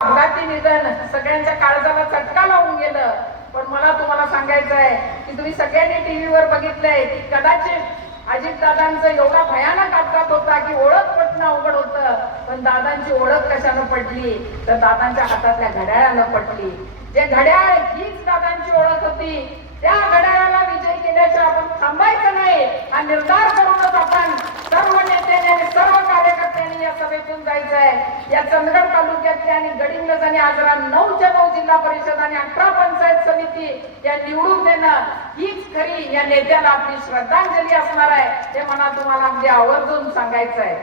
अपघाती निधन सगळ्यांच्या काळजाला चटका लावून गेलं। पण मला तुम्हाला सांगायचं आहे की तुम्ही सगळ्यांनी टीव्हीवर बघितलंय की कदाचित अजितदादांचं एवढा भयानक अपघात होता की ओळख पटणं अवघड होतं, पण दादांची ओळख कशानं पडली तर दादांच्या हातातल्या घड्याळानं पडली। जे घड्याळ हीच दादांची ओळख होती, त्या घड्याळाला विजय केल्याशिवाय आपण थांबायचं नाही हा निर्धार करूनच आपण सर्व नेत्यांनी आणि सर्व कार्यकर्त्यांनी या सभेतून जायचं आहे। या चंदगड तालुक्यातल्या आणि गडिंग्लज आणि आजरा 9च्या 9 जिल्हा परिषद आणि 18 पंचायत समिती या निवडून देणं हीच खरी या नेत्याला आपली श्रद्धांजली असणार आहे, हे मला तुम्हाला अगदी आवर्जून सांगायचं आहे।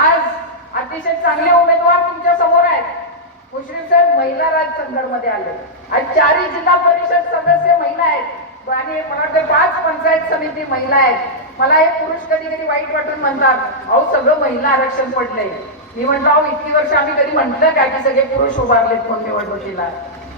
आज अतिशय चांगले उमेदवार तुमच्या समोर आहेत। मुश्रीफ साहेब महिला राज चंदगड मध्ये आले, आज 4 जिल्हा परिषद सदस्य महिला आहेत आणि मला वाटतं 5 पंचायत समिती महिला आहेत। मला हे पुरुष कधी कधी वाईट वाटून म्हणतात, अहो सगळं महिला आरक्षण पडलंय। मी म्हटलं अहो इतकी वर्ष आम्ही कधी म्हटलं काय की सगळे पुरुष उभारलेत कोण निवडणुकीला?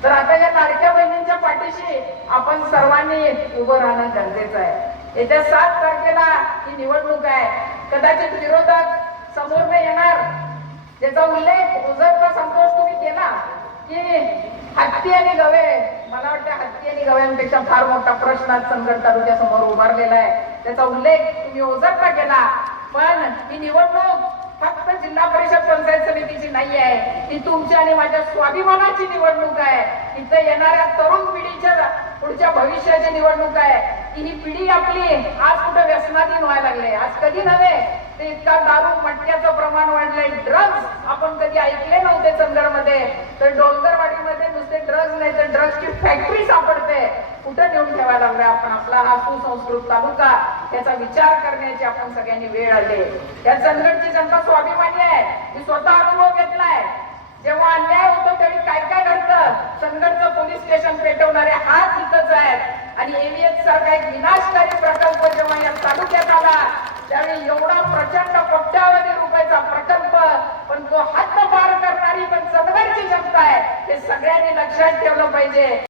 तर आता या लाडक्या बहिणींच्या पाठीशी आपण सर्वांनी उभं राहणं गरजेचं आहे। येत्या 7 तारखेला ही निवडणूक आहे। कदाचित विरोधक समोर नाही येणार, ज्याचा उल्लेख उजरचा संतोष तुम्ही केला की हत्ती आणि गवे, मला वाटतं हत्ती आणि गव्यांपेक्षा फार मोठा प्रश्न चंदगड तालुक्यासमोर उभारलेला आहे, त्याचा उल्लेख तुम्ही ओझरला केला। पण ही निवडणूक फक्त जिल्हा परिषद पंचायत समितीची नाही आहे, ही तुमच्या आणि माझ्या स्वाभिमानाची निवडणूक आहे। इथं येणाऱ्या तरुण पिढीच्या पुढच्या भविष्याची निवडणूक आहे की ही पिढी आपली आज कुठे व्यसनाधीन व्हायला लागले। आज कधी नव्हे ते इतका दारू मटक्याचं प्रमाण वाढलंय, ड्रग्ज आपण कधी ऐकले नव्हते चंदगडमध्ये, तर डोंगरवाडीमध्ये नुसते ड्रग्ज नाही तर ड्रग्जची फॅक्टरी सापडते। कुठे नेऊन ठेवायला लागलोय आपण आपला हा सुसंस्कृत तालुका, याचा विचार करण्याची आपण सगळ्यांनी वेळ आली। या चंदगडची जनता स्वाभिमानी आहे, मी स्वतः अनुभव घेतलाय। जेव्हा अन्याय होतो त्यावेळी काय काय घडतं, चंदगडचं पोलीस स्टेशन पेटवणारे हात इथंच आहेत आणि एव्हीएस सारखा एक विनाशकारी प्रकल्प जेव्हा या तालुक्यात आला त्यावेळी एवढा प्रचंड कोट्यावधी रुपयाचा प्रकल्प, पण तो हद्द पार करणारी पण चंदगडची जनता आहे, हे सगळ्यांनी लक्षात ठेवलं पाहिजे।